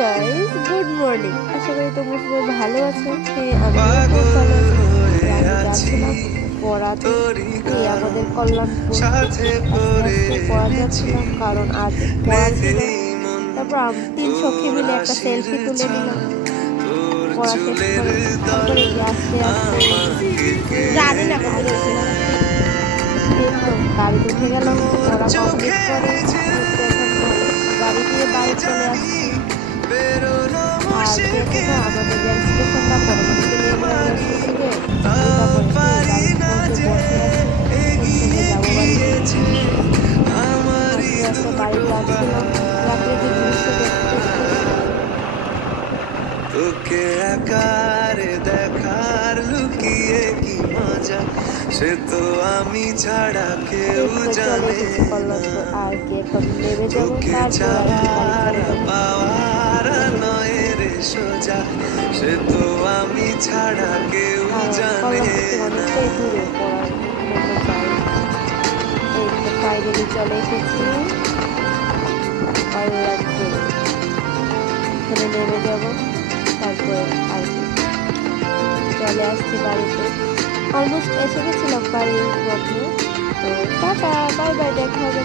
Guys, good morning. আশা করি তোমরা সবাই ভালো আছো। আমি খুব ভালো আছি। আমি যাচ্ছিলাম পড়াতে আমাদের কল্যাণপুর। আস্তে আস্তে পড়া যাচ্ছিলাম কারণ আজ পড়া ছিল। তারপর 3 সখী মিলে একটা সেলফি তুলে নিলাম পড়া শেষ করে। তারপরে আস্তে আস্তে জানি না কোথায় গেছিলাম। এই তো গাড়িতে উঠে গেলাম পড়া কমপ্লিট করে। গাড়ি থেকে বাড়ি চলে আসছি। আর যেহেতু না আমাদের রেল স্টেশনটা পরবর্তীতে নিয়ে গেলাম রেল স্টেশনে, তারপরে গাড়ির মধ্যে বসে আছি, যাবো বাড়ি। আস্তে আস্তে বাড়িতে আসছিলাম প্রাকৃতিক দৃশ্য দেখতে। তোকে আকারে দেখার লুকিয়ে কি মজা, সে তো আমি ছাড়া কেউ জানে না। তোকে চাওয়ার পাওয়ার নয় রে সোজা, সে তো আমি ছাড়া কেউ জানে না। ফাইনালি চলে এসেছি এখানে নেমে যাবো। তারপর আর কি চলে আসছি বাড়িতে। অলমোস্ট এসে গেছিলাম বাড়ির মধ্যে। তো টাটা, বাই বাই, দেখা হবে।